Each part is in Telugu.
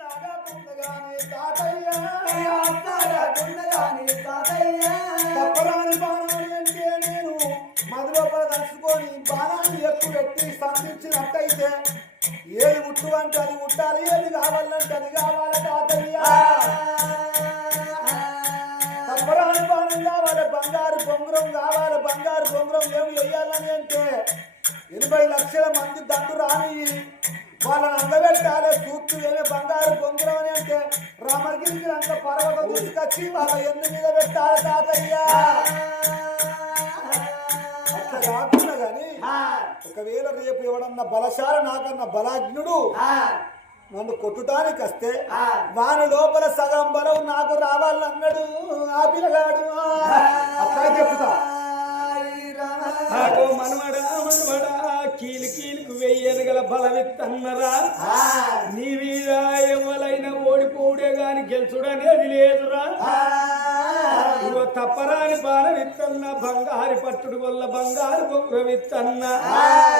తాగకుండగానే తాతయ్య. తాగకుండగానే తాతయ్య. తప్పరాని బాణాలు అంటే నేను మదిలోపల కలుసుకొని బాణాన్ని ఎక్కువ పెట్టి సంధించినట్టయితే ఏది ముట్టు అంటే అది ముట్టాలి ఏది కావాలంటే అది కావాలి తాతయ్య. తప్పరాని బాణం కావాలి బంగారు బొంగురం కావాలి బంగారు బొంగురం ఏమి వేయాలని అంటే ఎనభై లక్షల మంది దండు రాని వాళ్ళని అందబెట్టాలి. చూస్తూ ఏమే బంగారు బొంగురం అని అంటే రామగిరికి అంత పర్వతం తీసుకొచ్చి వాళ్ళ ఎన్ను మీద పెట్టాలి తాతయ్య. అట్లా కాకుండా కానీ ఒకవేళ రేపు ఎవడన్నా బలశాల నాకన్నా బలాజ్ఞుడు నన్ను కొట్టుటానికి వస్తే వాని లోపల సగం బలం నాకు రావాలన్నాడు ఆ పిల్లగాడు. అట్లా చెప్తా. మనవడా మనవడా కీలు కీలుకు వెయ్యను గల బలవిత్తన్నరా. నీ మీద ఎవరైనా ఓడిపోవుడే గాని గెలుచుడనేది లేదురా. ఇగో తప్పరాని బాణ విత్తన్న బంగారు పట్టుడు వల్ల బంగారు బొంగుర విత్తన్న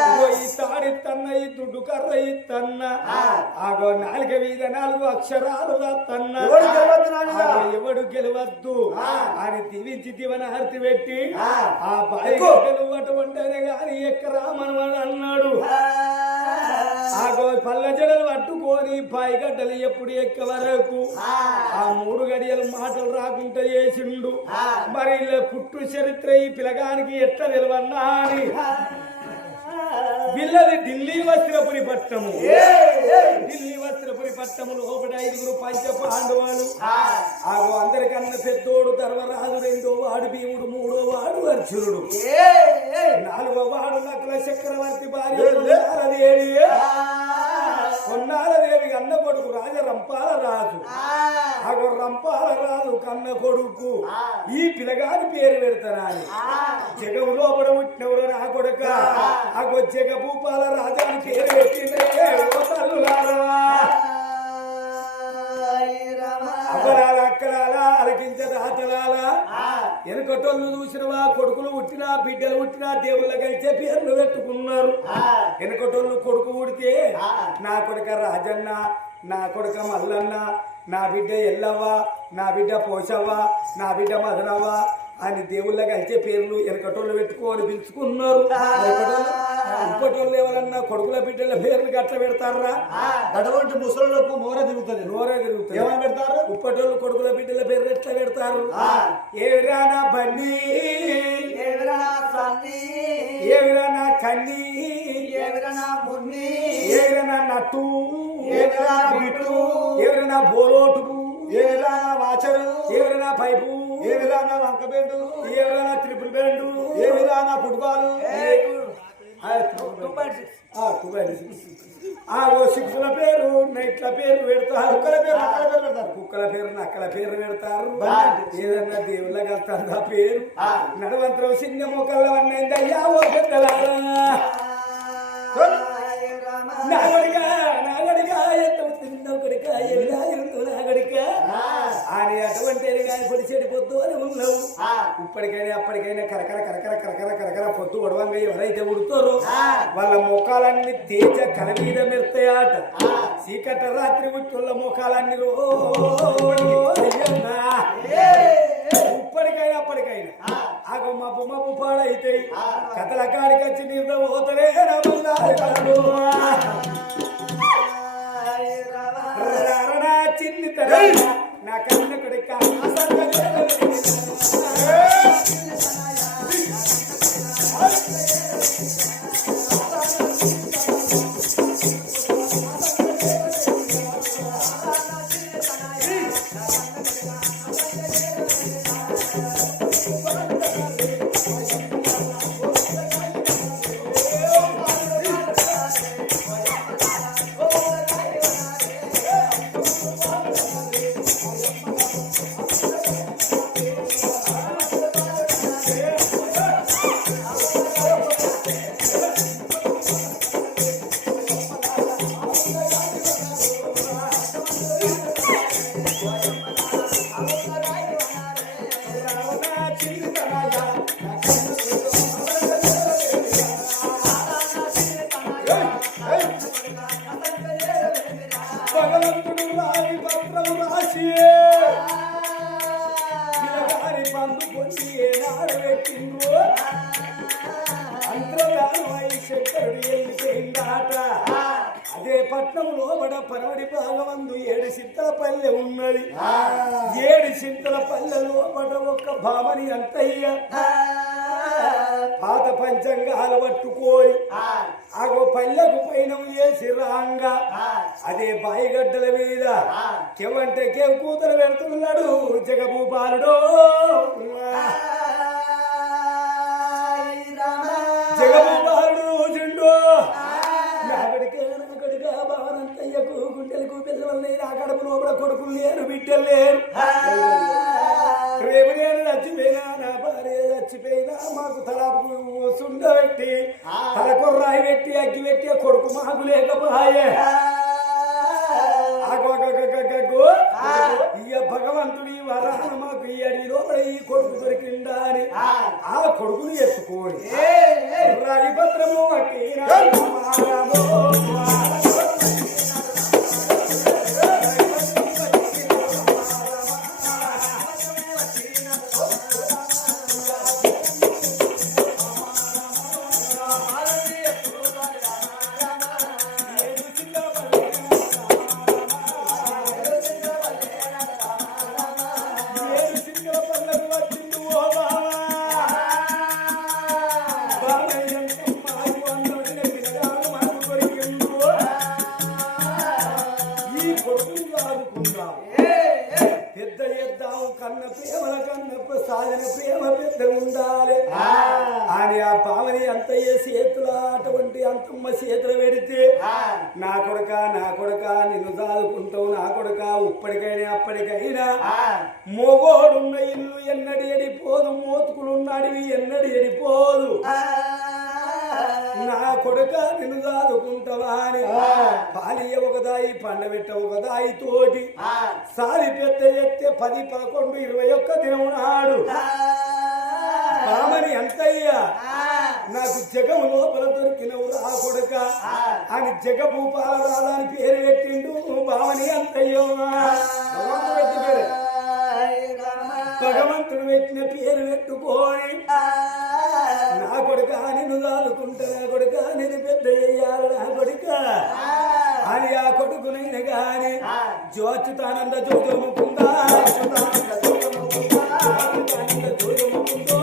ఇగో ఈ తాడిత్తన్న ఈ దుడ్డు కర్ర ఇత్తన్న. ఆగో నాలుక మీద నాలుగు అక్షరాలు తన్న ఎవడు గెలవద్దు. అని దీవించి దీవన హర్తి పెట్టి ఆ. బాయి ఎక్కు. గెలవటువంటిదే గాని ఎక్కరా మనమని అన్నాడు. ఆగో పల్ల జడలు పట్టుకొని పైగడ్డలు ఎప్పుడు ఎక్క వరకు ఆ. మూడు గడియలు మాటలు రాకుండా చేసిండు. మరి పుట్టు చరిత్ర ఈ పిలగానికి ఎట్లా నిలవన్నా అని. పిల్లది ఢిల్లీ వస్త్రపురి పట్టము ఢిల్లీ వస్త్రపురి పట్టము లోపల ఐదుగురు పంచ పాండవాలు ఆగో అందరికన్నా పెద్దోడు ధర్మరాజు రెండో వాడు భీముడు మూడో వాడు అర్జునుడు. నాలుగో వాడు నకుల చక్రవర్తి భార్య కొన్నారదేవి కొన్నారదేవి అన్న కొడుకు రాజ రంపాల రాజు. రంపాల రాజు కన్న కొడుకు. ఈ పిల్లగాని పేరు పెడతానని. జగం లోపల పుట్టినవరు నా కొడుక. ఆగో జగ భూపాల రాజాని పేరు పెట్టిందే. ఓ తల్లులారా. రాతలాల వెనకటోళ్ళు చూసినవా కొడుకులు పుట్టినా బిడ్డలు పుట్టినా దేవుళ్ళ కలిసే పేర్లు పెట్టుకున్నారు. వెనకటోళ్ళు కొడుకు పుడితే నా కొడుక రాజన్న నా కొడుక మల్లన్న నా బిడ్డ ఎల్లవ్వ నా బిడ్డ పోషవ్వ నా బిడ్డ మదనవ్వ అని దేవుళ్ళ కలిసే పేర్లు వెనకటోళ్ళు పెట్టుకోని పిలుచుకున్నారు. ఇప్పటోళ్ళు ఎవరన్నా కొడుకుల బిడ్డల పేర్లు గట్ల పెడతారా? అటువంటి ముసలిలోపు మోర దిగుతుంది నోరే తిరుగుతుంది. ఏమని పెడతారు? ఉప్పటోళ్ళు కొడుకుల బిడ్డల పేరు ఎట్లా పెడతారు? ఏవిరానా బండి ఏవిరానా కన్ని? ఏవిరానా నట్టు? ఏవిరా బిట్టు. ఏవిరానా బోలోటు ఏవిరా వాచరు? ఏవిరానా పైపు? ఏవిరా వంకబెండు ఏవిరానా త్రిపుల్ బెండు? ఏవిరా ఫుట్బాల్ ఆ ఓ సిక్స్ల పేరు నైట్ల పేరు పెడతారు. కుక్కల పేరు నక్కల పేరు పెడతారు. కుక్కల పేరు నక్కల పేరు పెడతారు. బండి. ఏదన్నా దేవుళ్ళ కలుతారు ఆ పేరు. నడవంతరం చిన్న మొక్కల అన్నైంది అయ్యా ఓ పెద్దలారా. తిన్నొకడిగా ఎలా ఎందు నాగడిగా అని అటువంటి కానీ పొడి చెడిపోద్దు అని ఉన్నావు. ఇప్పటికైనా అప్పటికైనా కరకర కరకర కరకర కరకర పొద్దు ఉడవంగా ఎవరైతే ఉడుతారో వాళ్ళ ముఖాలన్నీ తేజ కల మీద మెరుతాయట చీకట రాత్రి ఉట్టుల ముఖాలన్నీ రో. ఇప్పటికైనా అప్పటికైనా. ఆగో మబ్బు మబ్బు పాడైతాయి కథల కాడికి వచ్చి నిద్ర పోతలే రమన్నాడు రరరరా చిన్ని తర భగవంతుడు రావి పత్రం రాసి పిల్లగారి పండు పొంది ఏనాడు పెట్టిండు అంతర్గానమై శంకరుడు వెళ్ళిపోయిందాట అదే పట్నంలో బడ పరవడి భాగమందు ఏడు చింతల పల్లె ఉన్నది. ఏడు చింతల పల్లెలో లోబడ ఒక్క భామని అంతయ్య. పాత పంచంగాలు పట్టుకోయి ఆగో పల్లెకు పైన వేసి రాంగా. అదే బాయిగడ్డల మీద కెవంటే కేవ్ కూతురు పెడుతున్నాడు జగభూపాలుడో. జగభూపాలుడు రోజుండో బావనంతయ్యకు గుండెలకు లోపల కొడుకులు లేరు బిడ్డలు లేరు. తలాపు సుండబెట్టి తలకు రాయి పెట్టి అగ్గి పెట్టి కొడుకు మాకు లేకపోయే. ఇయ్య భగవంతుడి వరాన మాకు ఈ అడవి లోపల ఈ కొడుకు దొరికిందా అని. ఆ. కొడుకుని ఎత్తుకోండి రాయి పత్రము అట్టి. పావని అంతయ్య చేతుల అటువంటి అంతమ్మ చేతులు పెడితే నా కొడుక నా కొడుక నిన్ను దాదుకుంటావు నా కొడుక ఇప్పటికైనా అప్పటికైనా. మొగోడున్న ఇల్లు ఎన్నడి ఎడిపోదు మోతుకులున్న అడివి ఎన్నడి ఎడిపోదు నా కొడుక నిన్ను దాదుకుంటావా అని. పాలియ ఒక దాయి పండబెట్ట ఒక దాయి తోటి. సారి పెద్ద ఎత్తే పది పదకొండు ఇరవై ఒక్క దినం నాకు జగము లోపల దొరికినవు రా కొడుక అని జగభూపాల రాలని పేరు పెట్టిండు భావని అంతయ్యో భగవంతుడు పెట్టిన పేరు. పెట్టుకోని నా కొడుక నిన్ను దాదుకుంటా నా కొడుక నేను పెద్ద చెయ్యాలి నా కొడుక. అని ఆ కొడుకునైన గాని జ్యోతితానంద జ్యోతిముకుందా జ్యోతితానంద జ్యోతిముకుందో కొడుకులు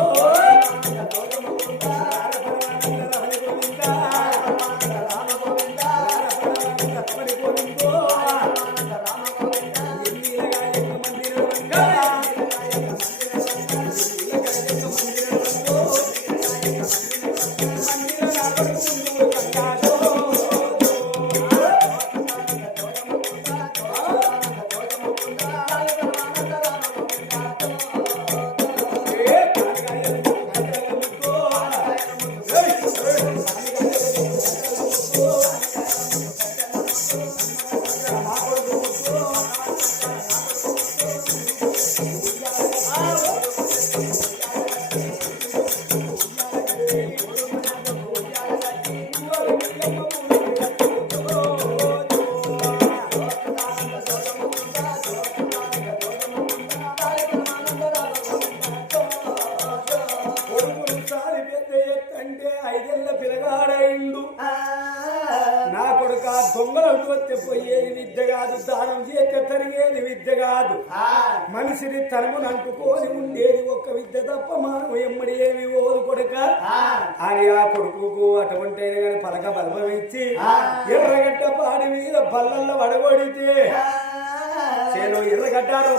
దానం చేస్తే తరిగేది విద్య కాదు. మనిషిని తనమును అంటుకొని ఉండేది ఒక్క విద్య తప్ప మనం ఎమ్మడి ఏమి ఓదు కొడుక. అని ఆ కొడుకుకు అటువంటి అయినా కానీ పలక బలపం ఇచ్చి ఎర్రగడ్డ పాడి మీద బల్లల్లో వడగొడితే చేలో ఎర్రగడ్డారు